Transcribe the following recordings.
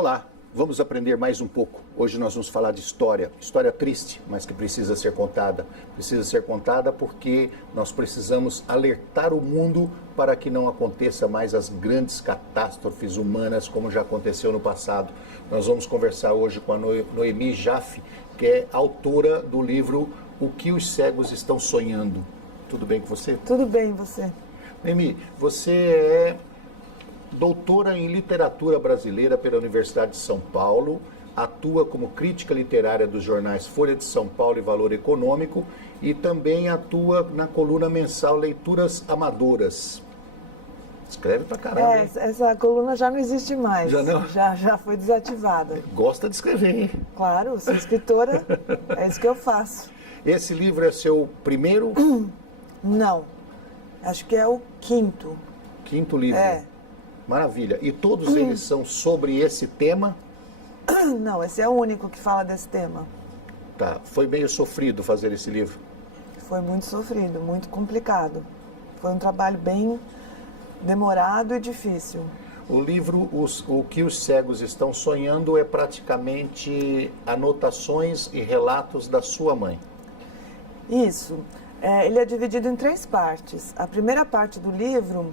Olá, vamos aprender mais um pouco. Hoje nós vamos falar de história. História triste, mas que precisa ser contada. Precisa ser contada porque nós precisamos alertar o mundo para que não aconteça mais as grandes catástrofes humanas como já aconteceu no passado. Nós vamos conversar hoje com a Noemi Jaffe, que é autora do livro O que os cegos estão sonhando. Tudo bem com você? Tudo bem, você? Noemi, você é doutora em literatura brasileira pela Universidade de São Paulo, atua como crítica literária dos jornais Folha de São Paulo e Valor Econômico e também atua na coluna mensal Leituras Amadoras. Escreve pra caramba, hein? Essa coluna já não existe mais. Já não? Já foi desativada. Gosta de escrever, hein? Claro, sou escritora, é isso que eu faço. Esse livro é seu primeiro? Não, acho que é o quinto. Quinto livro? É. Maravilha. E todos eles são sobre esse tema? Não, esse é o único que fala desse tema. Tá. Foi meio sofrido fazer esse livro? Foi muito sofrido, muito complicado. Foi um trabalho bem demorado e difícil. O livro O que os cegos estão sonhando é praticamente anotações e relatos da sua mãe. Isso. Ele é dividido em 3 partes. A primeira parte do livro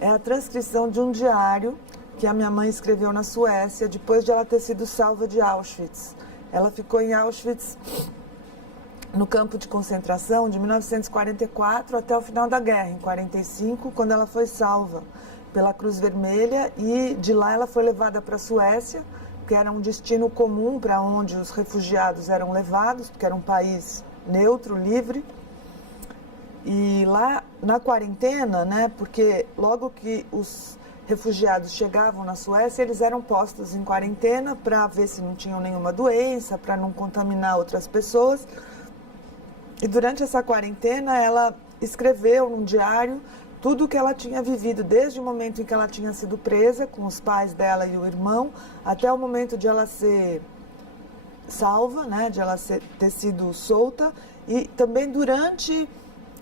é a transcrição de um diário que a minha mãe escreveu na Suécia depois de ela ter sido salva de Auschwitz. Ela ficou em Auschwitz, no campo de concentração, de 1944 até o final da guerra, em 45, quando ela foi salva pela Cruz Vermelha, e de lá ela foi levada para a Suécia, que era um destino comum para onde os refugiados eram levados, porque era um país neutro, livre. E lá na quarentena, né, porque logo que os refugiados chegavam na Suécia, eles eram postos em quarentena para ver se não tinham nenhuma doença, para não contaminar outras pessoas. E durante essa quarentena, ela escreveu num diário tudo o que ela tinha vivido, desde o momento em que ela tinha sido presa, com os pais dela e o irmão, até o momento de ela ser salva, né, de ela ter sido solta, e também durante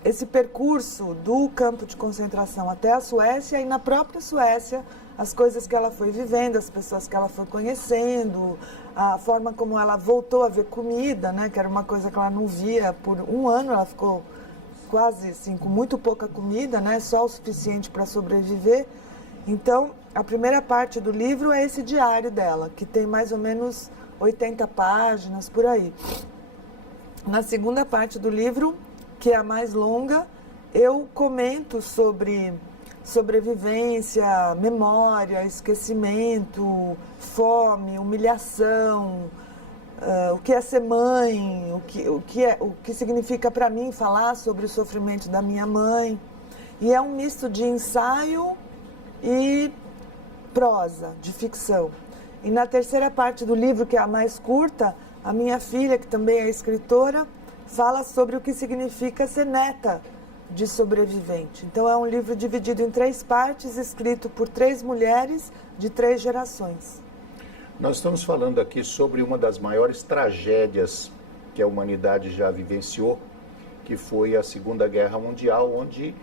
esse percurso do campo de concentração até a Suécia, e na própria Suécia, as coisas que ela foi vivendo, as pessoas que ela foi conhecendo, a forma como ela voltou a ver comida, né, que era uma coisa que ela não via por um ano. Ela ficou quase assim, com muito pouca comida, né, só o suficiente para sobreviver. Então, a primeira parte do livro é esse diário dela, que tem mais ou menos 80 páginas, por aí. Na segunda parte do livro, que é a mais longa, eu comento sobre sobrevivência, memória, esquecimento, fome, humilhação, o que é ser mãe, o que significa para mim falar sobre o sofrimento da minha mãe. E é um misto de ensaio e prosa, de ficção. E na terceira parte do livro, que é a mais curta, a minha filha, que também é escritora, fala sobre o que significa ser neta de sobrevivente. Então é um livro dividido em 3 partes, escrito por 3 mulheres de 3 gerações. Nós estamos falando aqui sobre uma das maiores tragédias que a humanidade já vivenciou, que foi a Segunda Guerra Mundial, onde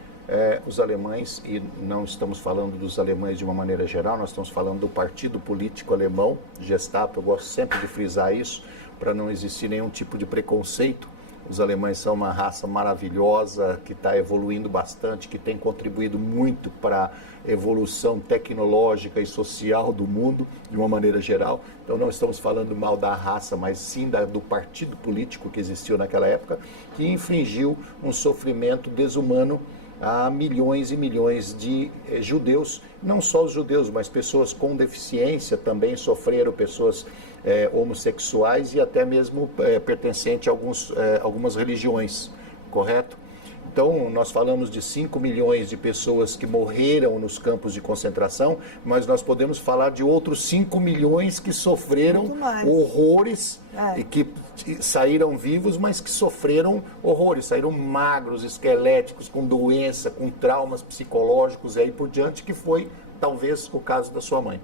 os alemães, e não estamos falando dos alemães de uma maneira geral, nós estamos falando do partido político alemão, Gestapo. Eu gosto sempre de frisar isso, para não existir nenhum tipo de preconceito. Os alemães são uma raça maravilhosa, que está evoluindo bastante, que tem contribuído muito para a evolução tecnológica e social do mundo, de uma maneira geral. Então não estamos falando mal da raça, mas sim do partido político que existiu naquela época, que infligiu um sofrimento desumano a milhões e milhões de judeus. Não só os judeus, mas pessoas com deficiência também sofreram, pessoas homossexuais e até mesmo pertencentes a algumas religiões, correto? Então, nós falamos de 5 milhões de pessoas que morreram nos campos de concentração, mas nós podemos falar de outros 5 milhões que sofreram horrores e que saíram vivos, mas que sofreram horrores, saíram magros, esqueléticos, com doença, com traumas psicológicos e aí por diante, que foi talvez o caso da sua mãe.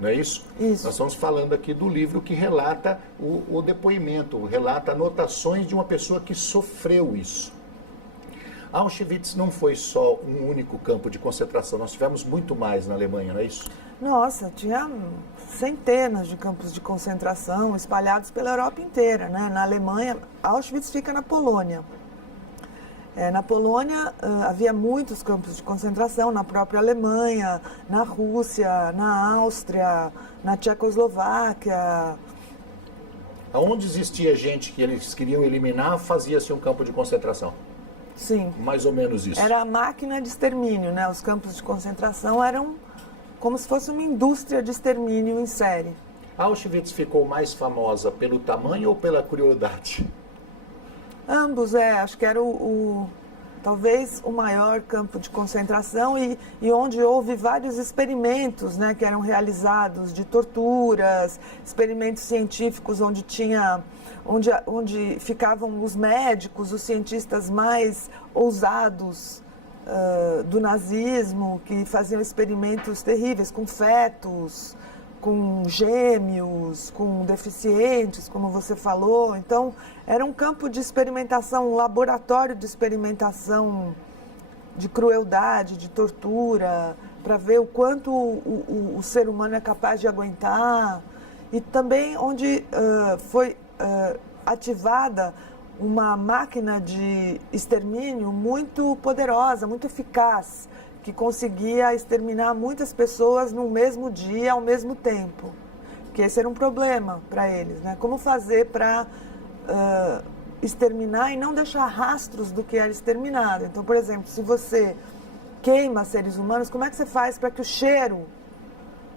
Não é isso? Isso. Nós estamos falando aqui do livro que relata o depoimento, relata anotações de uma pessoa que sofreu isso. Auschwitz não foi só um único campo de concentração, nós tivemos muito mais na Alemanha, não é isso? Nossa, tinha centenas de campos de concentração espalhados pela Europa inteira, né? Na Alemanha, Auschwitz fica na Polônia. Na Polônia havia muitos campos de concentração, na própria Alemanha, na Rússia, na Áustria, na Tchecoslováquia. Aonde existia gente que eles queriam eliminar, fazia-se um campo de concentração? Sim. Mais ou menos isso. Era a máquina de extermínio, né? Os campos de concentração eram como se fosse uma indústria de extermínio em série. Auschwitz ficou mais famosa pelo tamanho ou pela crueldade? Ambos, acho que era talvez o maior campo de concentração e onde houve vários experimentos, né, que eram realizados de torturas, experimentos científicos onde ficavam os médicos, os cientistas mais ousados do nazismo, que faziam experimentos terríveis com fetos, com gêmeos, com deficientes, como você falou. Então, era um campo de experimentação, um laboratório de experimentação de crueldade, de tortura, para ver o quanto o ser humano é capaz de aguentar. E também onde foi ativada uma máquina de extermínio muito poderosa, muito eficaz, que conseguia exterminar muitas pessoas no mesmo dia, ao mesmo tempo. Que esse era um problema para eles, né? Como fazer para exterminar e não deixar rastros do que era exterminado. Então, por exemplo, se você queima seres humanos, como é que você faz para que o cheiro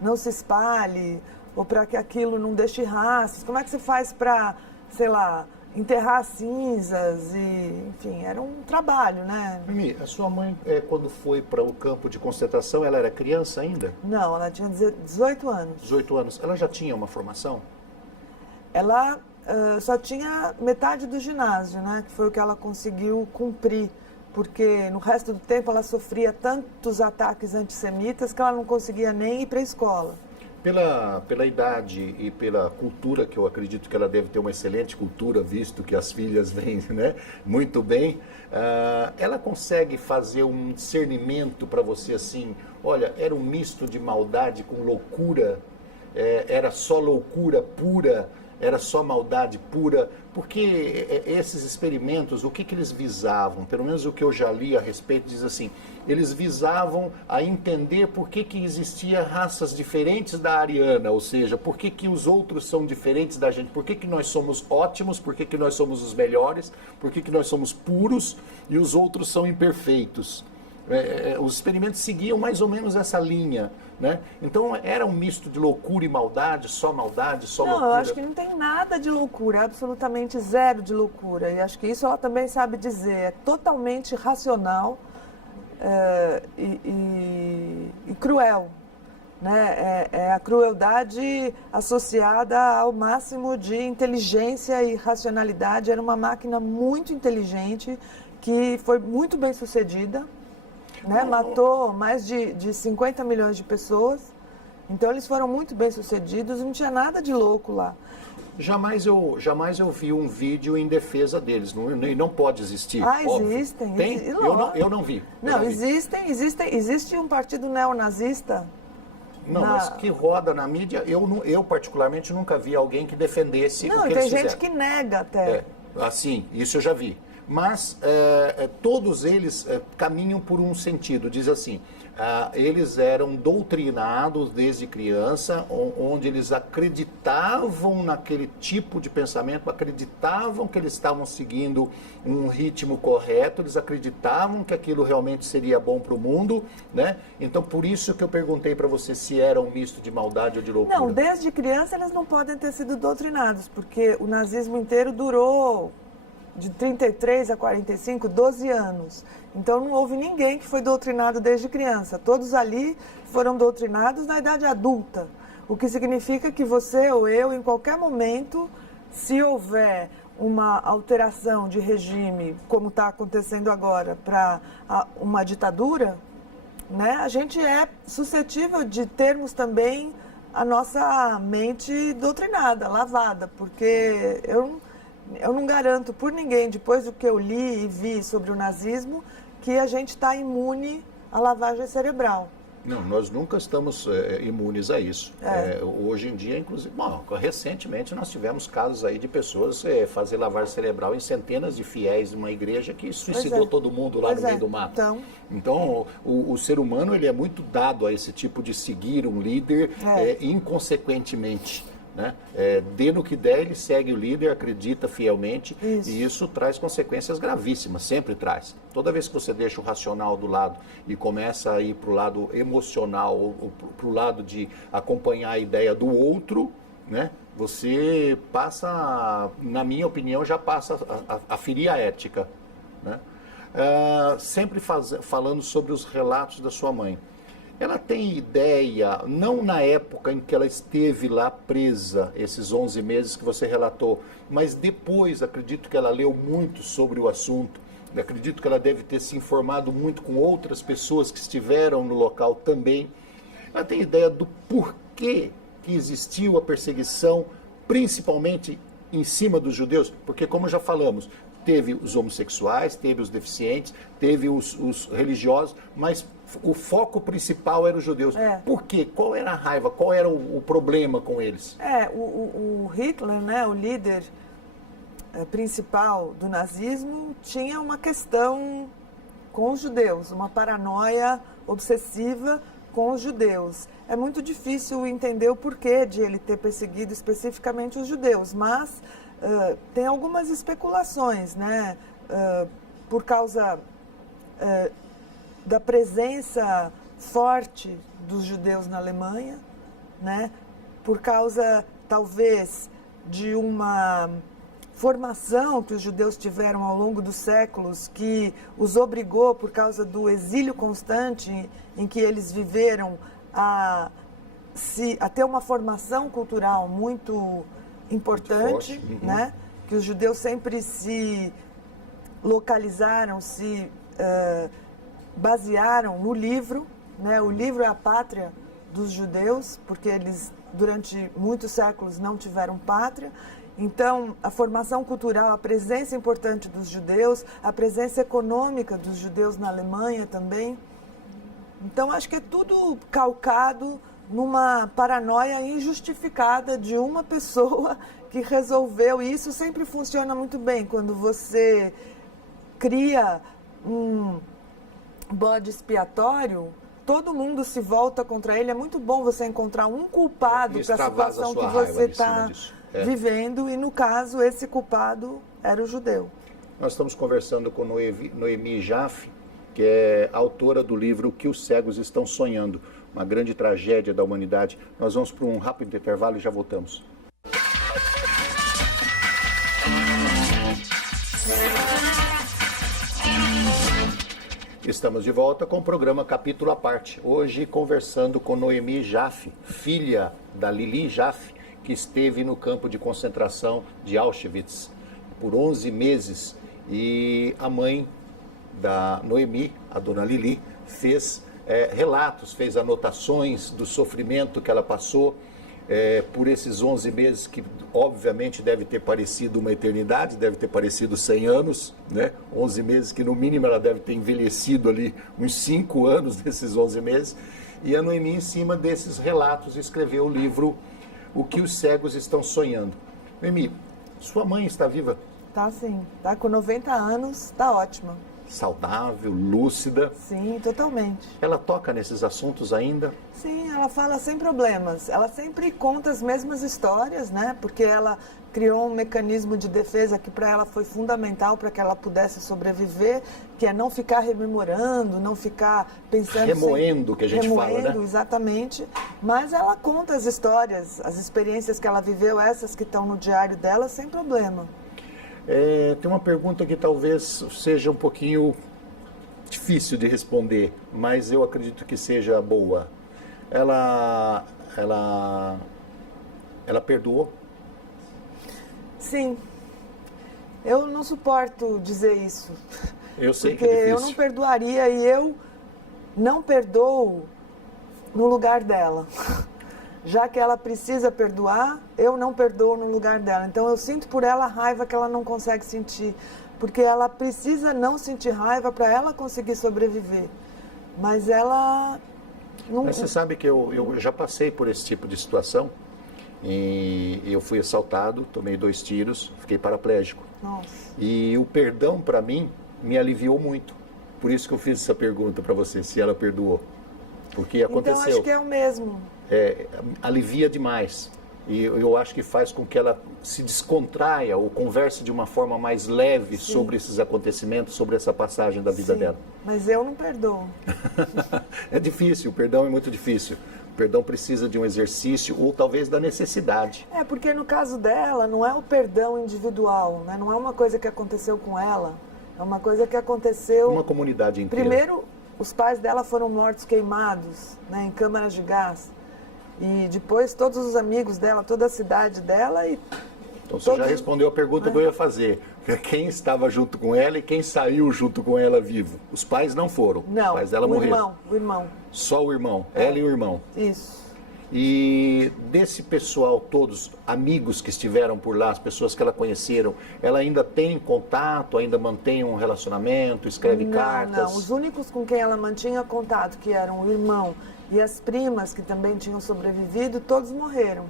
não se espalhe ou para que aquilo não deixe rastros? Como é que você faz para, sei lá, enterrar cinzas e, enfim, era um trabalho, né? Mimi, a sua mãe, quando foi para o campo de concentração, ela era criança ainda? Não, ela tinha 18 anos. 18 anos. Ela já tinha uma formação? Ela só tinha metade do ginásio, né? Que foi o que ela conseguiu cumprir, porque no resto do tempo ela sofria tantos ataques antissemitas que ela não conseguia nem ir para a escola. Pela idade e pela cultura, que eu acredito que ela deve ter uma excelente cultura, visto que as filhas vêm, né, muito bem, ela consegue fazer um discernimento para você assim, olha, era um misto de maldade com loucura, era só loucura pura, era só maldade pura, porque esses experimentos, o que eles visavam? Pelo menos o que eu já li a respeito diz assim, eles visavam a entender por que existia raças diferentes da ariana, ou seja, por que os outros são diferentes da gente, por que nós somos ótimos, por que nós somos os melhores, por que nós somos puros e os outros são imperfeitos. Os experimentos seguiam mais ou menos essa linha, né? Então era um misto de loucura e maldade, só loucura. Não, eu acho que não tem nada de loucura, absolutamente zero de loucura. E acho que isso ela também sabe dizer, é totalmente racional e cruel, né? É a crueldade associada ao máximo de inteligência e racionalidade. Era uma máquina muito inteligente que foi muito bem sucedida. Né? Matou mais de 50 milhões de pessoas, então eles foram muito bem sucedidos e não tinha nada de louco lá. Jamais eu vi um vídeo em defesa deles, não pode existir. Existem. Tem? Eu não vi. Não, existe um partido neonazista. Não, mas que roda na mídia, eu particularmente nunca vi alguém que defendesse o que eles fizeram. Tem gente que nega até. Assim, isso eu já vi. Mas todos eles caminham por um sentido, diz assim, eles eram doutrinados desde criança, onde eles acreditavam naquele tipo de pensamento, acreditavam que eles estavam seguindo um ritmo correto, eles acreditavam que aquilo realmente seria bom para o mundo, né? Então, por isso que eu perguntei para você se era um misto de maldade ou de loucura. Não, desde criança eles não podem ter sido doutrinados, porque o nazismo inteiro durou de 33 a 45, 12 anos. Então não houve ninguém que foi doutrinado desde criança. Todos ali foram doutrinados na idade adulta. O que significa que você ou eu, em qualquer momento, se houver uma alteração de regime, como está acontecendo agora, para uma ditadura, né, a gente é suscetível de termos também a nossa mente doutrinada, lavada, porque eu não garanto por ninguém, depois do que eu li e vi sobre o nazismo, que a gente está imune à lavagem cerebral. Não, nós nunca estamos imunes a isso. Hoje em dia, inclusive, recentemente nós tivemos casos aí de pessoas fazer lavagem cerebral em centenas de fiéis de uma igreja que suicidou todo mundo lá no meio do mato. Então o ser humano ele é muito dado a esse tipo de seguir um líder inconsequentemente. Né? Dê no que der, ele segue o líder, acredita fielmente, e isso traz consequências gravíssimas, sempre traz. Toda vez que você deixa o racional do lado e começa a ir para o lado emocional, ou para o lado de acompanhar a ideia do outro, né? Você passa, na minha opinião, já passa a ferir a ética. Né? Sempre falando sobre os relatos da sua mãe. Ela tem ideia, não na época em que ela esteve lá presa, esses 11 meses que você relatou, mas depois, acredito que ela leu muito sobre o assunto, acredito que ela deve ter se informado muito com outras pessoas que estiveram no local também. Ela tem ideia do porquê que existiu a perseguição, principalmente em cima dos judeus? Porque, como já falamos, teve os homossexuais, teve os deficientes, teve os religiosos, mas o foco principal era os judeus. Por quê? Qual era a raiva? Qual era o problema com eles? O Hitler, né, o líder principal do nazismo, tinha uma questão com os judeus, uma paranoia obsessiva com os judeus. É muito difícil entender o porquê de ele ter perseguido especificamente os judeus, mas tem algumas especulações, né? Por causa da presença forte dos judeus na Alemanha, né? Por causa, talvez, de uma formação que os judeus tiveram ao longo dos séculos, que os obrigou, por causa do exílio constante em que eles viveram, a ter uma formação cultural muito importante, né? Que os judeus sempre se localizaram, se basearam no livro, né? O livro é a pátria dos judeus, porque eles durante muitos séculos não tiveram pátria. Então, a formação cultural, a presença importante dos judeus, a presença econômica dos judeus na Alemanha também. Então, acho que é tudo calcado numa paranoia injustificada de uma pessoa que resolveu. E isso sempre funciona muito bem, quando você cria um bode expiatório, todo mundo se volta contra ele. É muito bom você encontrar um culpado para a situação que você está vivendo, e no caso, esse culpado era o judeu. Nós estamos conversando com Noemi Jaffe, que é autora do livro O que os cegos estão sonhando, uma grande tragédia da humanidade. Nós vamos para um rápido intervalo e já voltamos. Estamos de volta com o programa Capítulo à Parte. Hoje conversando com Noemi Jaffe, filha da Lili Jaffe, que esteve no campo de concentração de Auschwitz por 11 meses. E a mãe da Noemi, a dona Lili, fez relatos, fez anotações do sofrimento que ela passou por esses 11 meses, que obviamente deve ter parecido uma eternidade, deve ter parecido 100 anos, né? 11 meses que no mínimo ela deve ter envelhecido ali uns 5 anos desses 11 meses. E a Noemi, em cima desses relatos, escreveu o livro O que os cegos estão sonhando. Noemi, sua mãe está viva? Tá sim, tá com 90 anos, tá ótima. Saudável, lúcida. Sim, totalmente. Ela toca nesses assuntos ainda? Sim, ela fala sem problemas. Ela sempre conta as mesmas histórias, né? Porque ela criou um mecanismo de defesa que para ela foi fundamental para que ela pudesse sobreviver, que é não ficar rememorando, não ficar pensando... Remoendo, que a gente fala, né? Exatamente. Mas ela conta as histórias, as experiências que ela viveu, essas que estão no diário dela, sem problema. Tem uma pergunta que talvez seja um pouquinho difícil de responder, mas eu acredito que seja boa. Ela perdoou? Sim. Eu não suporto dizer isso. Eu sei porque que é difícil. Eu não perdoaria, e eu não perdoo no lugar dela. Já que ela precisa perdoar, eu não perdoo no lugar dela. Então eu sinto por ela a raiva que ela não consegue sentir, porque ela precisa não sentir raiva para ela conseguir sobreviver. Mas ela Mas você sabe que eu já passei por esse tipo de situação e eu fui assaltado, tomei 2 tiros, fiquei paraplégico. Nossa. E o perdão para mim me aliviou muito. Por isso que eu fiz essa pergunta para você, se ela perdoou. Porque aconteceu. Então acho que é o mesmo. Alivia demais. E eu acho que faz com que ela se descontraia ou converse de uma forma mais leve sobre esses acontecimentos, sobre essa passagem da vida dela. Mas eu não perdoo. É difícil, o perdão é muito difícil. O perdão precisa de um exercício ou talvez da necessidade. Porque no caso dela não é o perdão individual, né? Não é uma coisa que aconteceu com ela, é uma coisa que aconteceu... Uma comunidade inteira. Primeiro, os pais dela foram mortos queimados, né, em câmaras de gás. E depois todos os amigos dela, toda a cidade dela e... Então você já respondeu a pergunta que eu ia fazer. Quem estava junto com ela e quem saiu junto com ela vivo? Os pais não foram. Não, os pais dela morreram. O irmão. Só o irmão, ela e o irmão. Isso. E desse pessoal todos, amigos que estiveram por lá, as pessoas que ela conheceram, ela ainda tem contato, ainda mantém um relacionamento, escreve cartas? Não, os únicos com quem ela mantinha contato, que eram o irmão e as primas que também tinham sobrevivido, todos morreram.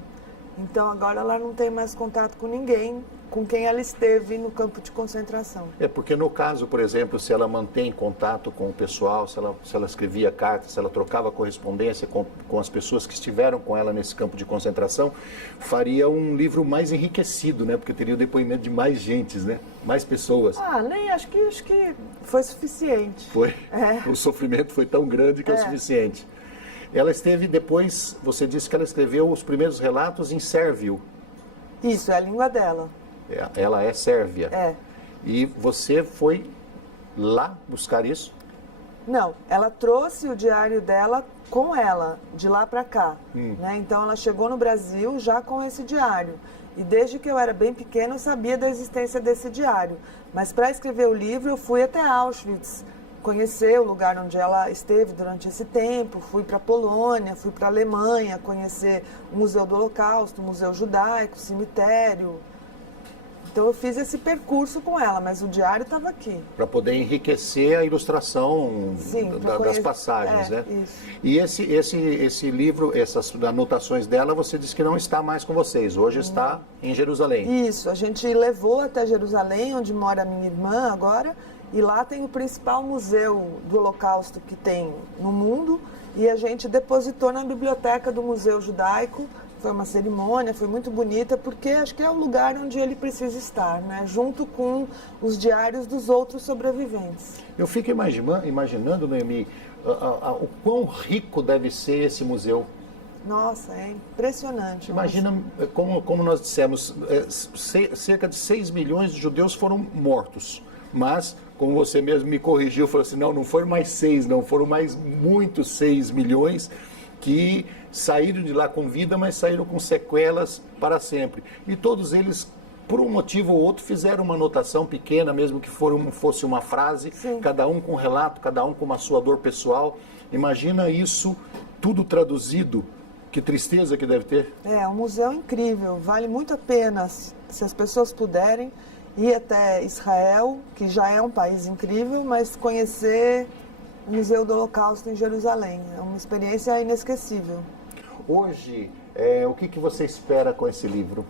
Então agora ela não tem mais contato com ninguém com quem ela esteve no campo de concentração. Porque no caso, por exemplo, se ela mantém contato com o pessoal, se ela escrevia cartas, se ela trocava correspondência com as pessoas que estiveram com ela nesse campo de concentração, faria um livro mais enriquecido, né? Porque teria o depoimento de mais gentes, né? Mais pessoas. Nem acho que foi suficiente. Foi? O sofrimento foi tão grande que é o suficiente. Ela esteve depois, você disse que ela escreveu os primeiros relatos em sérvio. Isso, é a língua dela. Ela é sérvia. E você foi lá buscar isso? Não, ela trouxe o diário dela com ela, de lá para cá. Né? Então ela chegou no Brasil já com esse diário. E desde que eu era bem pequena eu sabia da existência desse diário. Mas para escrever o livro eu fui até Auschwitz, conhecer o lugar onde ela esteve durante esse tempo, fui para a Polônia, fui para a Alemanha, conhecer o Museu do Holocausto, o Museu Judaico, o cemitério. Então eu fiz esse percurso com ela, mas o diário estava aqui. Para poder enriquecer a ilustração das passagens, né? Isso. E esse livro, essas anotações dela, você disse que não está mais com vocês, hoje está em Jerusalém. Isso, a gente levou até Jerusalém, onde mora a minha irmã agora, e lá tem o principal museu do Holocausto que tem no mundo, e a gente depositou na biblioteca do Museu Judaico. Foi uma cerimônia, foi muito bonita, porque acho que é o lugar onde ele precisa estar, né? Junto com os diários dos outros sobreviventes. Eu fico imaginando, Noemi, o quão rico deve ser esse museu. Nossa, é impressionante. Imagina, como nós dissemos, cerca de 6 milhões de judeus foram mortos, mas... Como você mesmo me corrigiu, falou assim, não foram mais 6, não, foram mais muitos 6 milhões que saíram de lá com vida, mas saíram com sequelas para sempre. E todos eles, por um motivo ou outro, fizeram uma anotação pequena, mesmo que fosse uma frase, cada um com um relato, cada um com uma sua dor pessoal. Imagina isso tudo traduzido, que tristeza que deve ter. É um museu incrível, vale muito a pena, se as pessoas puderem, ir até Israel, que já é um país incrível, mas conhecer o Museu do Holocausto em Jerusalém. É uma experiência inesquecível. Hoje, o que você espera com esse livro?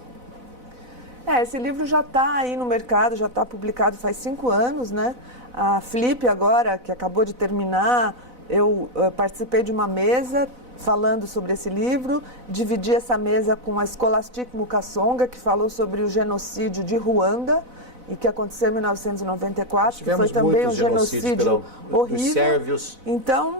Esse livro já está aí no mercado, já está publicado faz 5 anos, né? A Flip agora, que acabou de terminar, eu participei de uma mesa falando sobre esse livro, dividi essa mesa com a Scholastic Mukasonga, que falou sobre o genocídio de Ruanda, e que aconteceu em 1994, que foi também um genocídio horrível. Sérvios. Então,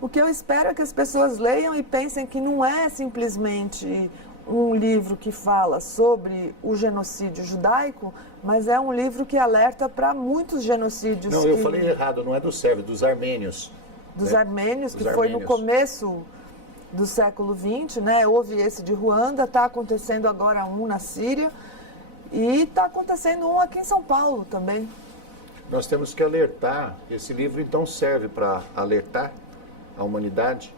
o que eu espero é que as pessoas leiam e pensem que não é simplesmente um livro que fala sobre o genocídio judaico, mas é um livro que alerta para muitos genocídios. Não, eu falei errado, não é dos sérvios, dos armênios. Dos armênios, que foi no começo do século XX, né? Houve esse de Ruanda, está acontecendo agora um na Síria e está acontecendo um aqui em São Paulo também. Nós temos que alertar, esse livro então serve para alertar a humanidade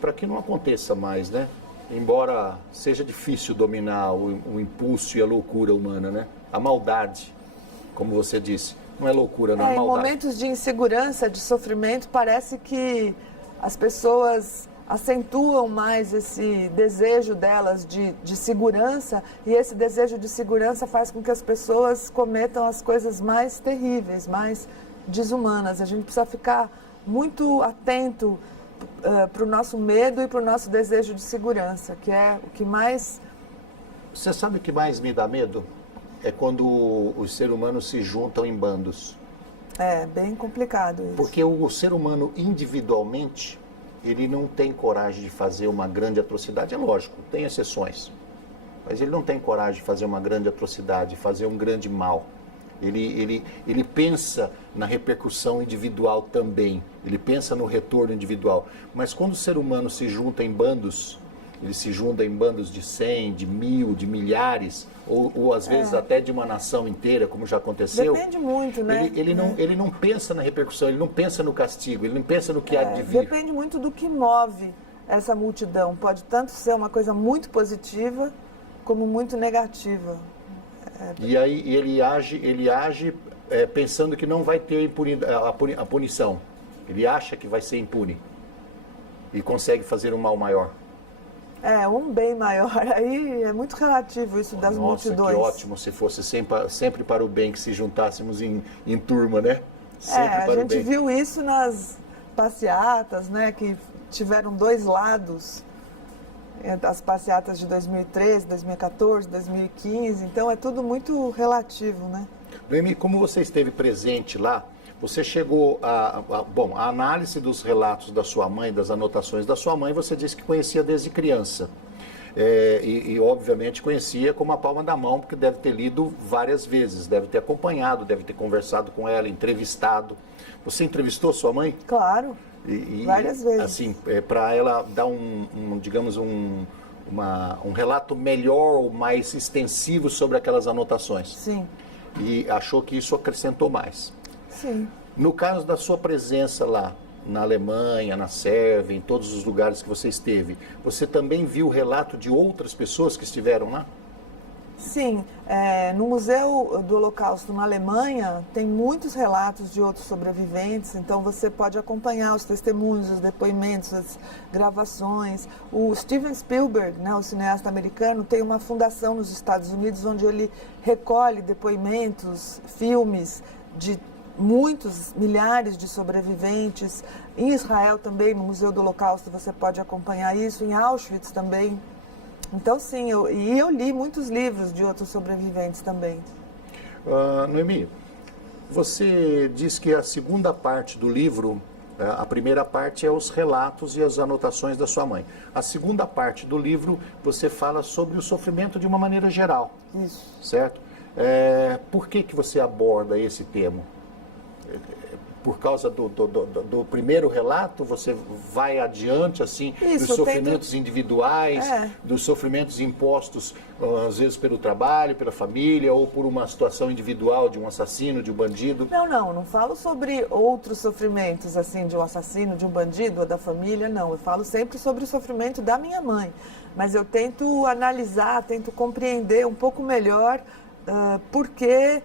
para que não aconteça mais, né? Embora seja difícil dominar o impulso e a loucura humana, né? A maldade, como você disse, não é loucura, não é maldade. Em momentos de insegurança, de sofrimento, parece que as pessoas acentuam mais esse desejo delas de segurança, e esse desejo de segurança faz com que as pessoas cometam as coisas mais terríveis, mais desumanas. A gente precisa ficar muito atento para o nosso medo e para o nosso desejo de segurança, que é o que mais... Você sabe o que mais me dá medo? É quando os seres humanos se juntam em bandos. É bem complicado isso. Porque o ser humano individualmente, ele não tem coragem de fazer uma grande atrocidade. É lógico, tem exceções. Mas ele não tem coragem de fazer uma grande atrocidade, fazer um grande mal. Ele pensa na repercussão individual também. Ele pensa no retorno individual. Mas quando o ser humano se junta em bandos, ele se junta em bandos de 100, de 1000, de milhares, ou às vezes até de uma nação inteira, como já aconteceu. Depende muito, né? Ele não pensa na repercussão, ele não pensa no castigo, ele não pensa no que há de vir. Depende muito do que move essa multidão. Pode tanto ser uma coisa muito positiva, como muito negativa. E aí ele age pensando que não vai ter a punição. Ele acha que vai ser impune. E consegue fazer um mal maior. Um bem maior. Aí é muito relativo isso das multidões. Nossa, que ótimo se fosse sempre para o bem, que se juntássemos em turma, né? Sempre a para gente o bem. viu isso nas passeatas, né? Que tiveram dois lados. As passeatas de 2013, 2014, 2015. Então é tudo muito relativo, né? Noemi, como você esteve presente lá, você chegou a análise dos relatos da sua mãe, das anotações da sua mãe, você disse que conhecia desde criança. E obviamente conhecia como a palma da mão, porque deve ter lido várias vezes, deve ter acompanhado, deve ter conversado com ela, entrevistado. Você entrevistou sua mãe? Claro, várias vezes. Assim, para ela dar digamos, um relato melhor ou mais extensivo sobre aquelas anotações. Sim. E achou que isso acrescentou mais. Sim. No caso da sua presença lá, na Alemanha, na Sérvia, em todos os lugares que você esteve, você também viu o relato de outras pessoas que estiveram lá? Sim, no Museu do Holocausto na Alemanha tem muitos relatos de outros sobreviventes, então você pode acompanhar os testemunhos, os depoimentos, as gravações. O Steven Spielberg, né, o cineasta americano, tem uma fundação nos Estados Unidos onde ele recolhe depoimentos, filmes de muitos, milhares de sobreviventes. Em Israel também, no Museu do Holocausto, você pode acompanhar isso, em Auschwitz também. Então, sim, eu li muitos livros de outros sobreviventes também. Noemi, você diz que a segunda parte do livro, a primeira parte é os relatos e as anotações da sua mãe. A segunda parte do livro, você fala sobre o sofrimento de uma maneira geral. Isso. Certo? Por que você aborda esse tema? Por causa do primeiro relato, você vai adiante, assim, dos sofrimentos individuais, dos sofrimentos impostos, às vezes pelo trabalho, pela família, ou por uma situação individual de um assassino, de um bandido? Não falo sobre outros sofrimentos, assim, de um assassino, de um bandido ou da família, não. Eu falo sempre sobre o sofrimento da minha mãe. Mas eu tento analisar, tento compreender um pouco melhor por que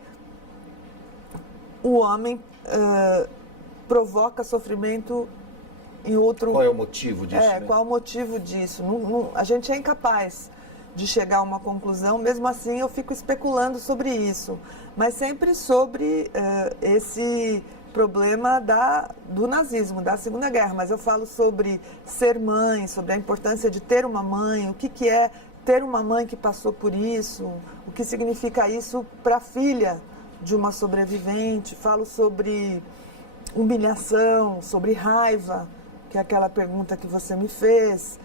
o homem provoca sofrimento em outro... Qual é o motivo disso? Né? Qual é o motivo disso? A gente é incapaz de chegar a uma conclusão, mesmo assim eu fico especulando sobre isso, mas sempre sobre esse problema do nazismo, da Segunda Guerra. Mas eu falo sobre ser mãe, sobre a importância de ter uma mãe, o que é ter uma mãe que passou por isso, o que significa isso para a filha de uma sobrevivente. Falo sobre humilhação, sobre raiva, que é aquela pergunta que você me fez.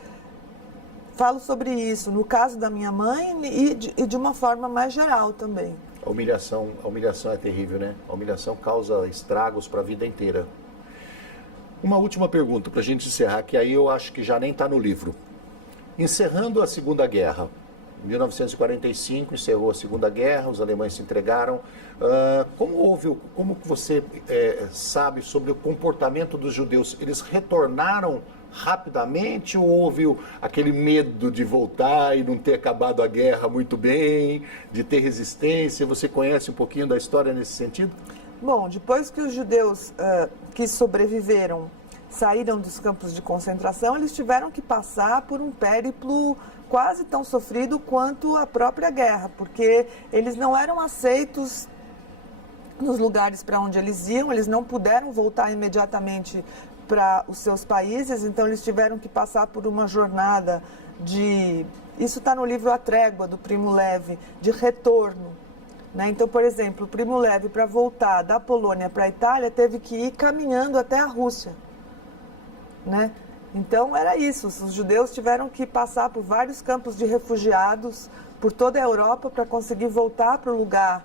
Falo sobre isso, no caso da minha mãe e de uma forma mais geral também. A humilhação é terrível, né? A humilhação causa estragos para a vida inteira. Uma última pergunta para a gente encerrar, que aí eu acho que já nem está no livro. Encerrando a Segunda Guerra, em 1945 encerrou a Segunda Guerra, os alemães se entregaram. Como você sabe sobre o comportamento dos judeus? Eles retornaram rapidamente ou houve aquele medo de voltar e não ter acabado a guerra muito bem, de ter resistência? Você conhece um pouquinho da história nesse sentido? Bom, depois que os judeus que sobreviveram saíram dos campos de concentração, eles tiveram que passar por um périplo quase tão sofrido quanto a própria guerra, porque eles não eram aceitos nos lugares para onde eles iam, eles não puderam voltar imediatamente para os seus países, então eles tiveram que passar por uma jornada de... Isso está no livro A Trégua, do Primo Levi, de retorno. Né? Então, por exemplo, o Primo Levi, para voltar da Polônia para a Itália, teve que ir caminhando até a Rússia. Né? Então, era isso. Os judeus tiveram que passar por vários campos de refugiados por toda a Europa para conseguir voltar para o lugar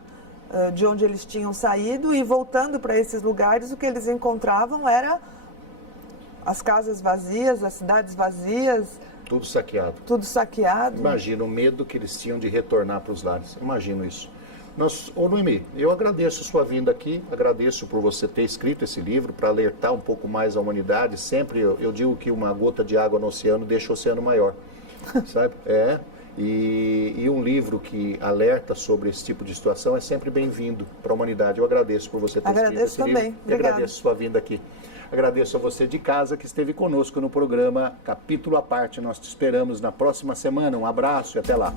de onde eles tinham saído, e voltando para esses lugares, o que eles encontravam era as casas vazias, as cidades vazias. Tudo saqueado. Tudo saqueado. Imagina o medo que eles tinham de retornar para os lares. Imagino isso. Ô Noemi, eu agradeço sua vinda aqui, agradeço por você ter escrito esse livro para alertar um pouco mais a humanidade. Sempre eu digo que uma gota de água no oceano deixa o oceano maior, sabe? E um livro que alerta sobre esse tipo de situação é sempre bem-vindo para a humanidade. Eu agradeço por você ter escrito esse livro. Agradeço também. E agradeço sua vinda aqui. Agradeço a você de casa que esteve conosco no programa Capítulo à Parte. Nós te esperamos na próxima semana. Um abraço e até lá.